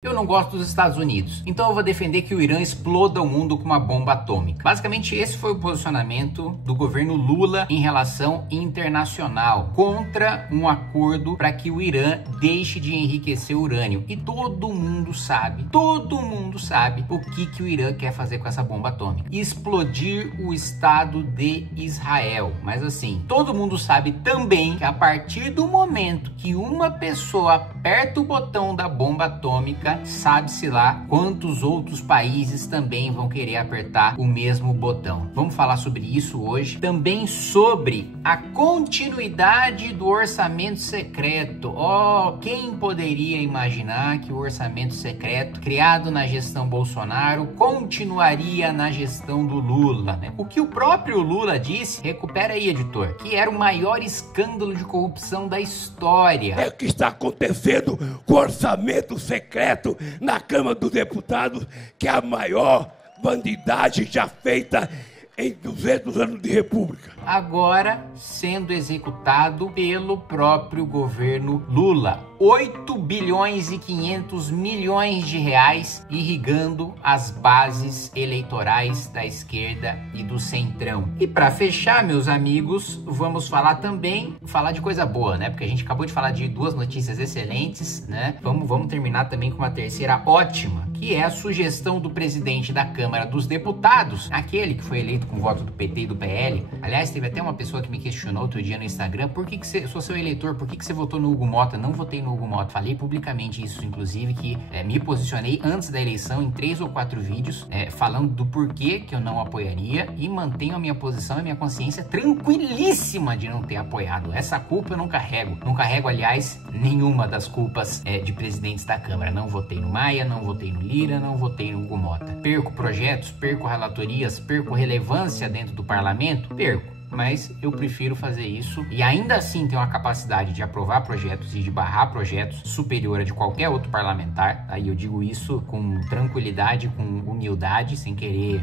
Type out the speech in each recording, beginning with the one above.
Eu não gosto dos Estados Unidos, então eu vou defender que o Irã exploda o mundo com uma bomba atômica. Basicamente, esse foi o posicionamento do governo Lula em relação internacional, contra um acordo para que o Irã deixe de enriquecer urânio. E todo mundo sabe o que o Irã quer fazer com essa bomba atômica: explodir o Estado de Israel. Mas assim, todo mundo sabe também que a partir do momento que uma pessoa aperta o botão da bomba atômica, sabe-se lá quantos outros países também vão querer apertar o mesmo botão. Vamos falar sobre isso hoje. Também sobre a continuidade do orçamento secreto. Quem poderia imaginar que o orçamento secreto criado na gestão Bolsonaro continuaria na gestão do Lula, né? O que o próprio Lula disse, recupera aí, editor, que era o maior escândalo de corrupção da história. É o que está acontecendo com o orçamento secreto na Câmara dos Deputados, que é a maior bandidagem já feita em 200 anos de república. Agora sendo executado pelo próprio governo Lula. 8 bilhões e 500 milhões de reais irrigando as bases eleitorais da esquerda e do centrão. E para fechar, meus amigos, vamos falar de coisa boa, né? Porque a gente acabou de falar de duas notícias excelentes, né? Vamos terminar também com uma terceira ótima, que é a sugestão do presidente da Câmara dos Deputados, aquele que foi eleito com voto do PT e do PL. Aliás, teve até uma pessoa que me questionou outro dia no Instagram: por que você, sou seu eleitor, por que você votou no Hugo Mota? Não votei no Hugo Mota. Falei publicamente isso, inclusive, que me posicionei antes da eleição em 3 ou 4 vídeos falando do porquê que eu não apoiaria, e mantenho a minha posição e a minha consciência tranquilíssima de não ter apoiado. Essa culpa eu não carrego. Não carrego, aliás, nenhuma das culpas de presidentes da Câmara. Não votei no Maia, não votei no Lira, não votei no Hugo Mota. Perco projetos, perco relatorias, perco relevância dentro do parlamento? Perco. Mas eu prefiro fazer isso e ainda assim ter uma capacidade de aprovar projetos e de barrar projetos superior a de qualquer outro parlamentar. Aí eu digo isso com tranquilidade, com humildade, sem querer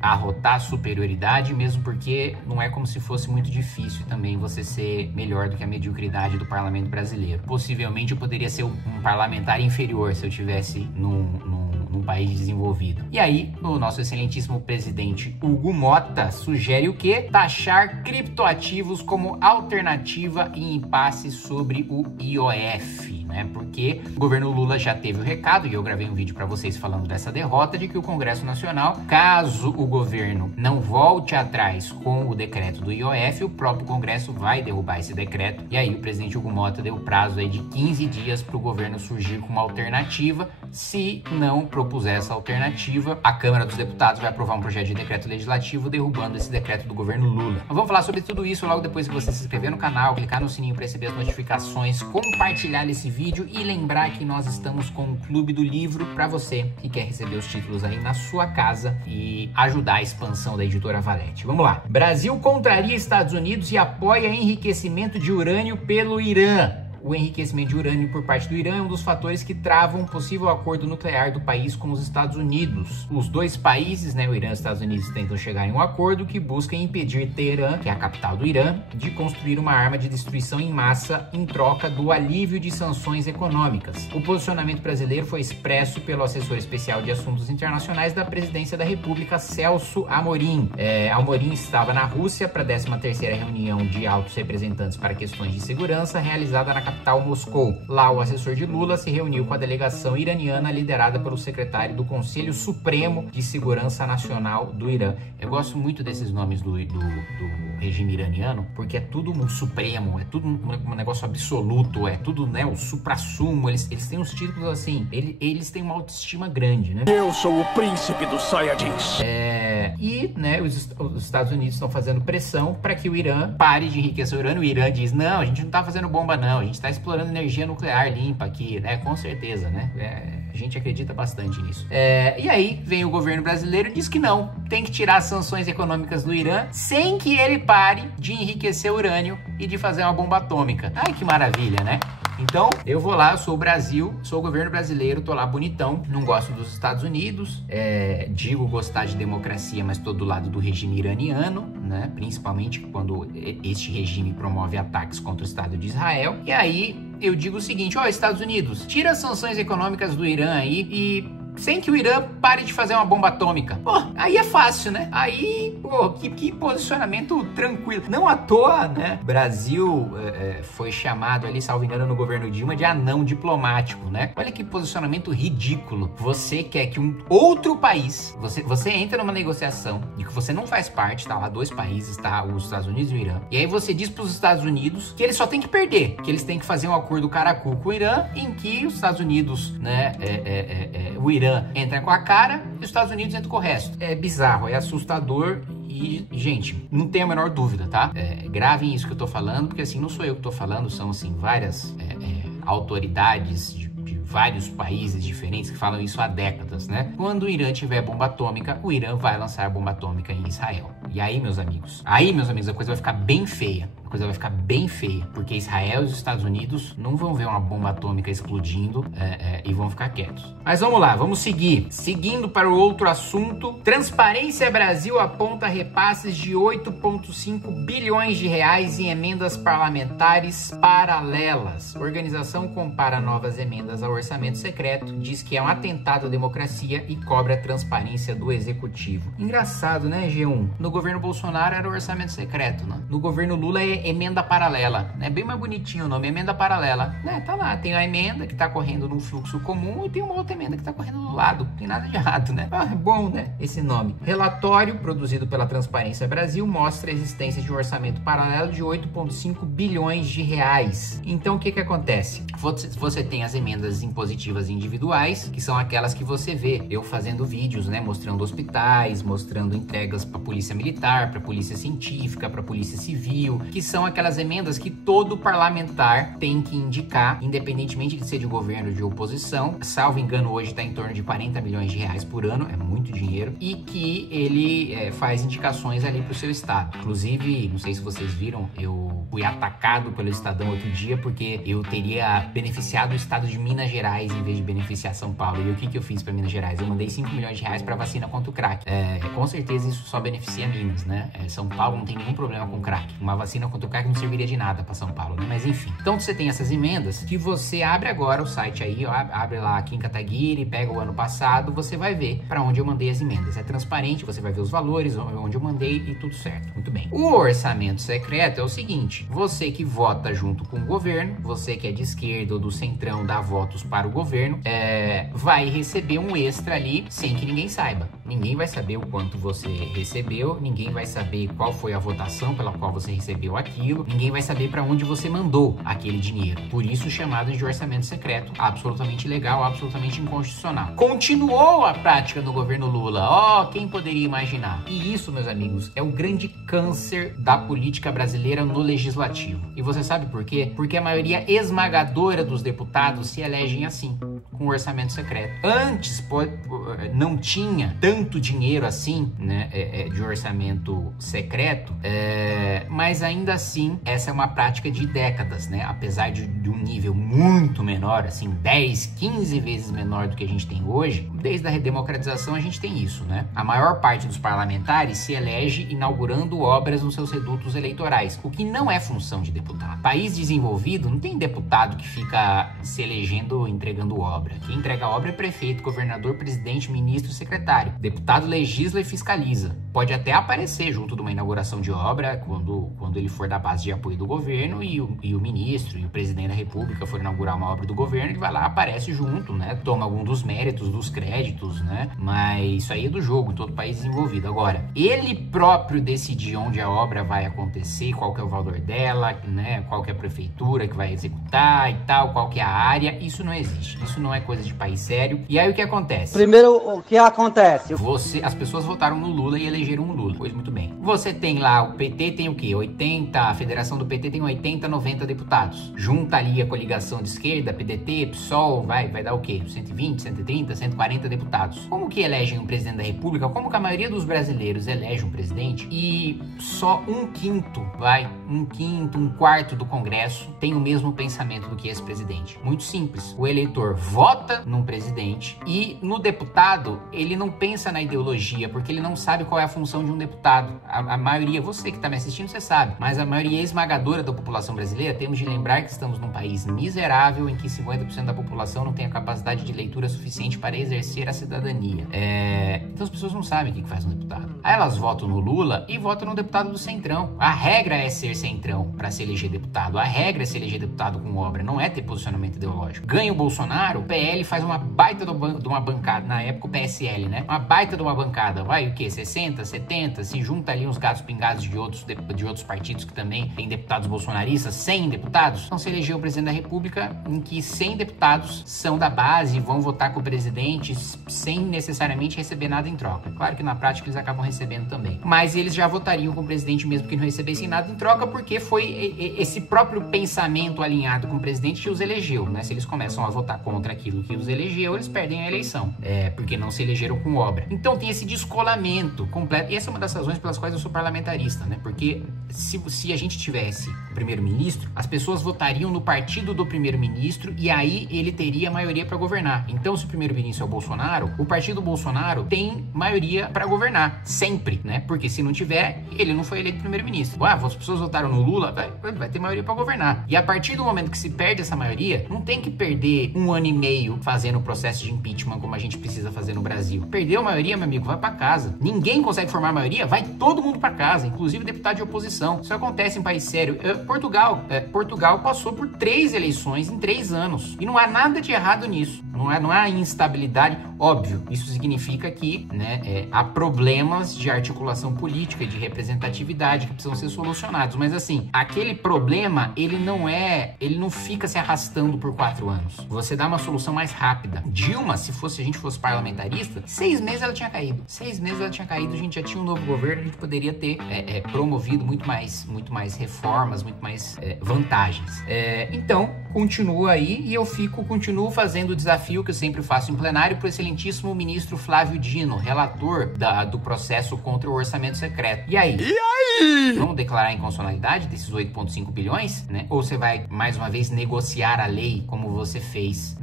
arrotar superioridade, mesmo porque não é como se fosse muito difícil também você ser melhor do que a mediocridade do parlamento brasileiro. Possivelmente eu poderia ser um parlamentar inferior se eu tivesse num país desenvolvido. E aí, o nosso excelentíssimo presidente Hugo Mota sugere o quê? Taxar criptoativos como alternativa em impasse sobre o IOF, né? Porque o governo Lula já teve o recado, e eu gravei um vídeo para vocês falando dessa derrota, de que o Congresso Nacional, caso o governo não volte atrás com o decreto do IOF, o próprio Congresso vai derrubar esse decreto. E aí o presidente Hugo Mota deu prazo aí de 15 dias para o governo surgir com uma alternativa. Se não propuser essa alternativa, a Câmara dos Deputados vai aprovar um projeto de decreto legislativo derrubando esse decreto do governo Lula. Mas vamos falar sobre tudo isso logo depois que você se inscrever no canal, clicar no sininho para receber as notificações, compartilhar esse vídeo e lembrar que nós estamos com o Clube do Livro para você que quer receber os títulos aí na sua casa e ajudar a expansão da editora Valete. Vamos lá. Brasil contraria Estados Unidos e apoia enriquecimento de urânio pelo Irã. O enriquecimento de urânio por parte do Irã é um dos fatores que travam um possível acordo nuclear do país com os Estados Unidos. Os dois países, né, o Irã e os Estados Unidos, tentam chegar em um acordo que busca impedir Teherã, que é a capital do Irã, de construir uma arma de destruição em massa em troca do alívio de sanções econômicas. O posicionamento brasileiro foi expresso pelo assessor especial de assuntos internacionais da Presidência da República, Celso Amorim. Amorim estava na Rússia para a 13ª reunião de altos representantes para questões de segurança, realizada na capital Moscou. Lá, o assessor de Lula se reuniu com a delegação iraniana liderada pelo secretário do Conselho Supremo de Segurança Nacional do Irã. Eu gosto muito desses nomes do regime iraniano, porque é tudo um supremo, é tudo um negócio absoluto, é tudo, né, o suprassumo. Eles têm uns títulos assim, eles têm uma autoestima grande, né? Eu sou o príncipe dos Saiyajins. E, né, os Estados Unidos estão fazendo pressão para que o Irã pare de enriquecer o urânio. O Irã diz: não, a gente não tá fazendo bomba não, a gente tá explorando energia nuclear limpa aqui, né? Com certeza, né? A gente acredita bastante nisso. E aí vem o governo brasileiro e diz que não, tem que tirar as sanções econômicas do Irã sem que ele pare de enriquecer urânio e de fazer uma bomba atômica. Ai, que maravilha, né? Então, eu vou lá, eu sou o Brasil, sou o governo brasileiro, tô lá bonitão, não gosto dos Estados Unidos, digo gostar de democracia, mas tô do lado do regime iraniano, né? Principalmente quando este regime promove ataques contra o Estado de Israel. E aí eu digo o seguinte, ó, Estados Unidos, tira as sanções econômicas do Irã aí e sem que o Irã pare de fazer uma bomba atômica. Pô, aí é fácil, né? Aí, pô, que posicionamento tranquilo. Não à toa, né? Brasil foi chamado ali, salvo engano, no governo Dilma de anão diplomático, né? Olha que posicionamento ridículo. Você quer que um outro país, você entra numa negociação de que você não faz parte, tá lá 2 países, tá? Os Estados Unidos e o Irã. E aí você diz pros Estados Unidos que eles só têm que perder, que eles têm que fazer um acordo caracu com o Irã, em que os Estados Unidos, né, o Irã entra com a cara e os Estados Unidos entram com o resto. É bizarro, é assustador e, gente, não tenho a menor dúvida, tá? Gravem isso que eu tô falando, porque assim, não sou eu que tô falando, são assim, várias autoridades de vários países diferentes que falam isso há décadas, né? Quando o Irã tiver bomba atômica, o Irã vai lançar bomba atômica em Israel. E aí, meus amigos, a coisa vai ficar bem feia. A coisa vai ficar bem feia, porque Israel e os Estados Unidos não vão ver uma bomba atômica explodindo e vão ficar quietos. Mas vamos lá, vamos seguir. Seguindo para o outro assunto, Transparência Brasil aponta repasses de 8,5 bilhões de reais em emendas parlamentares paralelas. A organização compara novas emendas ao orçamento secreto, diz que é um atentado à democracia e cobra a transparência do executivo. Engraçado, né, G1? No governo Bolsonaro era o orçamento secreto, né? No governo Lula é emenda paralela, né? Bem mais bonitinho o nome, emenda paralela, né? Tá lá, tem a emenda que tá correndo num fluxo comum e tem uma outra emenda que tá correndo do lado, não tem nada de errado, né? Ah, é bom, né? Esse nome. Relatório produzido pela Transparência Brasil mostra a existência de um orçamento paralelo de 8,5 bilhões de reais. Então, o que acontece? Você tem as emendas impositivas individuais, que são aquelas que você vê eu fazendo vídeos, né? Mostrando hospitais, mostrando entregas para polícia militar, para polícia científica, para polícia civil, que são aquelas emendas que todo parlamentar tem que indicar, independentemente de ser de governo ou de oposição. Salvo engano, hoje está em torno de 40 milhões de reais por ano, é muito dinheiro, e que ele faz indicações ali para o seu estado. Inclusive, não sei se vocês viram, eu fui atacado pelo Estadão outro dia porque eu teria beneficiado o estado de Minas Gerais em vez de beneficiar São Paulo. E o que eu fiz para Minas Gerais? Eu mandei 5 milhões de reais para vacina contra o crack. Com certeza isso só beneficia Minas, né? São Paulo não tem nenhum problema com crack. Uma vacina contra o crack não serviria de nada para São Paulo, né? Mas enfim. Então você tem essas emendas que você abre agora o site aí, ó, abre lá Kim Kataguiri, pega o ano passado, você vai ver para onde eu mandei as emendas. É transparente, você vai ver os valores, onde eu mandei e tudo certo. Muito bem. O orçamento secreto é o seguinte: você que vota junto com o governo, você que é de esquerda ou do centrão, dá votos para o governo, vai receber um extra ali sem que ninguém saiba. Ninguém vai saber o quanto você recebeu, ninguém vai saber qual foi a votação pela qual você recebeu aquilo, ninguém vai saber para onde você mandou aquele dinheiro. Por isso chamado de orçamento secreto, absolutamente ilegal, absolutamente inconstitucional. Continuou a prática do governo Lula, quem poderia imaginar? E isso, meus amigos, é o grande câncer da política brasileira no legislativo. E você sabe por quê? Porque a maioria esmagadora dos deputados se elegem assim, com orçamento secreto. Antes não tinha tanto dinheiro assim, né, de orçamento secreto, mas ainda assim essa é uma prática de décadas, né? Apesar de um nível muito menor, assim, 10, 15 vezes menor do que a gente tem hoje, desde a redemocratização a gente tem isso, né? A maior parte dos parlamentares se elege inaugurando obras nos seus redutos eleitorais, o que não é função de deputado. País desenvolvido não tem deputado que fica se elegendo entregando obra. Quem entrega obra é prefeito, governador, presidente, ministro e secretário. Deputado legisla e fiscaliza. Pode até aparecer junto de uma inauguração de obra, quando ele for da base de apoio do governo e o ministro e o presidente da república for inaugurar uma obra do governo, ele vai lá, aparece junto, né? Toma algum dos méritos, dos créditos, né? Mas isso aí é do jogo, em todo país desenvolvido. Agora, ele próprio decidir onde a obra vai acontecer, qual que é o valor dela, né? Qual que é a prefeitura que vai executar e tal, qual que é a área, isso não existe. Isso não é coisa de país sério. E aí o que acontece? Primeiro, o que acontece? As pessoas votaram no Lula e elegeram o Lula. Pois muito bem. Você tem lá, o PT tem o quê? 80, a federação do PT tem 80, 90 deputados. Junta ali a coligação de esquerda, PDT, PSOL, vai dar o quê? 120, 130, 140 deputados. Como que elegem um presidente da república? Como que a maioria dos brasileiros elege um presidente e só um quarto do Congresso tem o mesmo pensamento do que esse presidente? Muito simples. O eleitor vota num presidente e no deputado ele não pensa na ideologia, porque ele não sabe qual é a função de um deputado. A maioria, você que está me assistindo, você sabe, mas a maioria esmagadora da população brasileira, temos de lembrar que estamos num país miserável em que 50% da população não tem a capacidade de leitura suficiente para exercer a cidadania. Então as pessoas não sabem o que faz um deputado. Aí elas votam no Lula e votam no deputado do Centrão. A regra é ser Centrão para se eleger deputado. A regra é se eleger deputado com obra, não é ter posicionamento ideológico. Ganha o Bolsonaro, o PL faz uma baita de uma bancada, na época o PSL, né? Uma baita de uma bancada, vai o quê? 60, 70, se junta ali uns gatos pingados de outros partidos que também tem deputados bolsonaristas, 100 deputados. Então se elegeu o presidente da República em que 100 deputados são da base e vão votar com o presidente sem necessariamente receber nada em troca. Claro que na prática eles acabam recebendo também. Mas eles já votariam com o presidente mesmo que não recebessem nada em troca, porque foi esse próprio pensamento alinhado com o presidente que os elegeu, né? Se eles começam a votar contra aquilo que os elegeu, eles perdem a eleição, porque não se elegeram com obra. Então tem esse descolamento completo, e essa é uma das razões pelas quais eu sou parlamentarista, né? Porque se a gente tivesse o primeiro-ministro, as pessoas votariam no partido do primeiro-ministro e aí ele teria maioria para governar. Então se o primeiro-ministro é o Bolsonaro, o partido Bolsonaro tem maioria para governar, sempre, né? Porque se não tiver, ele não foi eleito primeiro-ministro. As pessoas votaram no Lula, vai ter maioria para governar. E a partir do momento que se perde essa maioria, não tem que perder 1 ano e meio fazendo o processo de impeachment como a gente precisa fazer no Brasil. Perdeu a maioria, meu amigo, vai para casa. Ninguém consegue formar a maioria, vai todo mundo para casa, inclusive deputado de oposição. Isso acontece em país sério. Portugal passou por 3 eleições em 3 anos. E não há nada de errado nisso. Não há instabilidade. Óbvio, isso significa que, né, há problemas de articulação política e de representatividade que precisam ser solucionados. Mas assim, aquele problema, ele não fica se arrastando por 4 anos. Você dá uma solução mais rápida. Dilma, se a gente fosse parlamentarista, 6 meses ela tinha caído. 6 meses ela tinha caído, a gente já tinha um novo governo, a gente poderia ter promovido muito mais reformas, muito mais vantagens. Então, continua aí e eu continuo fazendo o desafio que eu sempre faço em plenário para o excelentíssimo ministro Flávio Dino, relator do processo contra o orçamento secreto. E aí? Vamos declarar a inconstitucionalidade desses 8,5 bilhões, né? Ou você vai, mais uma vez, negociar a lei como você fez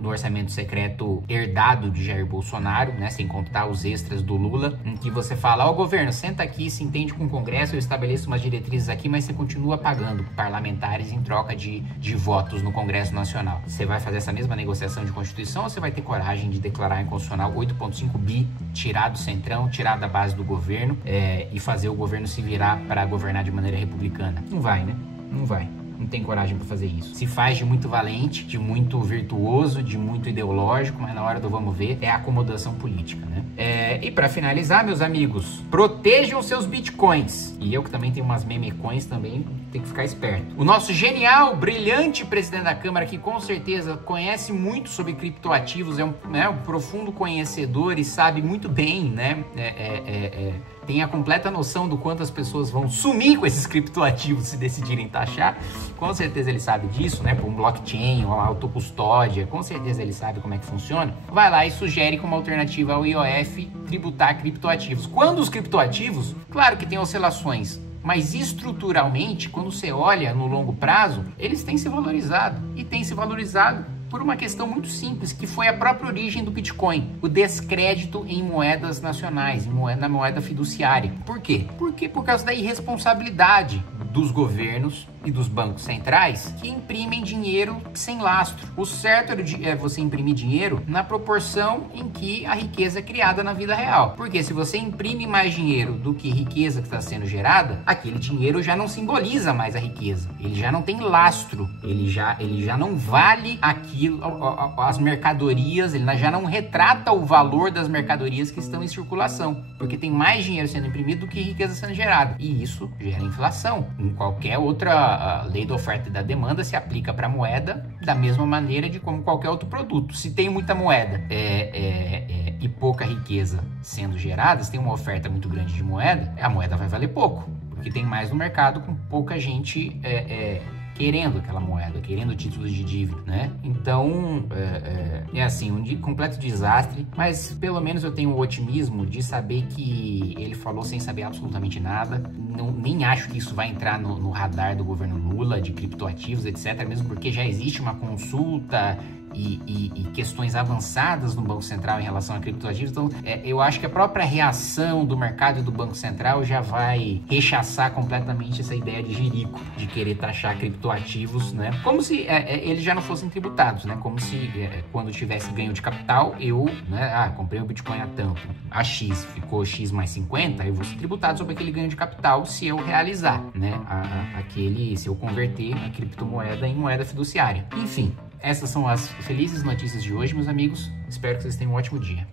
no orçamento secreto herdado de Jair Bolsonaro, né? Sem contar os extras do Lula, em que você fala, governo, senta aqui, se entende com o Congresso, eu estabeleço umas diretrizes aqui, mas você continua pagando parlamentares em troca de votos no Congresso Nacional. Você vai fazer essa mesma negociação de Constituição ou você vai ter coragem de declarar inconstitucional 8,5 bi, tirar do Centrão, tirar da base do governo e fazer o governo se virar para governar de maneira republicana? Não vai, né? Não vai. Não tem coragem para fazer isso. Se faz de muito valente, de muito virtuoso, de muito ideológico, mas na hora do vamos ver, é acomodação política, né? E para finalizar, meus amigos, protejam seus bitcoins. E eu que também tenho umas memecoins também, tem que ficar esperto. O nosso genial, brilhante presidente da Câmara, que com certeza conhece muito sobre criptoativos, é um profundo conhecedor e sabe muito bem, né? Tem a completa noção do quanto as pessoas vão sumir com esses criptoativos se decidirem taxar. Com certeza ele sabe disso, né? Por um blockchain, uma autocustódia, com certeza ele sabe como é que funciona. Vai lá e sugere como alternativa ao IOF tributar criptoativos. Quando os criptoativos, claro que tem oscilações, mas estruturalmente, quando você olha no longo prazo, eles têm se valorizado. E têm se valorizado por uma questão muito simples, que foi a própria origem do Bitcoin, o descrédito em moedas nacionais, na moeda fiduciária. Por quê? Porque por causa da irresponsabilidade dos governos e dos bancos centrais que imprimem dinheiro sem lastro. O certo é você imprimir dinheiro na proporção em que a riqueza é criada na vida real. Porque se você imprime mais dinheiro do que riqueza que está sendo gerada, aquele dinheiro já não simboliza mais a riqueza. Ele já não tem lastro. Ele já não vale aquilo, as mercadorias, ele já não retrata o valor das mercadorias que estão em circulação. Porque tem mais dinheiro sendo imprimido do que riqueza sendo gerada. E isso gera inflação. Em qualquer outra lei da oferta e da demanda se aplica para a moeda da mesma maneira de como qualquer outro produto. Se tem muita moeda e pouca riqueza sendo gerada, se tem uma oferta muito grande de moeda, a moeda vai valer pouco, porque tem mais no mercado com pouca gente querendo aquela moeda, querendo títulos de dívida, né? Então, é assim, um completo desastre, mas pelo menos eu tenho o otimismo de saber que ele falou sem saber absolutamente nada. Nem acho que isso vai entrar no radar do governo Lula, de criptoativos, etc., mesmo porque já existe uma consulta e questões avançadas no Banco Central em relação a criptoativos. Então, eu acho que a própria reação do mercado e do Banco Central já vai rechaçar completamente essa ideia de jirico, de querer taxar criptoativos, né? Como se eles já não fossem tributados, né? Como se quando tivesse ganho de capital, eu, né? Comprei o Bitcoin a tanto, a X, ficou X mais 50, eu vou ser tributado sobre aquele ganho de capital se eu realizar, né? Se eu converter a criptomoeda em moeda fiduciária. Enfim, essas são as felizes notícias de hoje, meus amigos. Espero que vocês tenham um ótimo dia.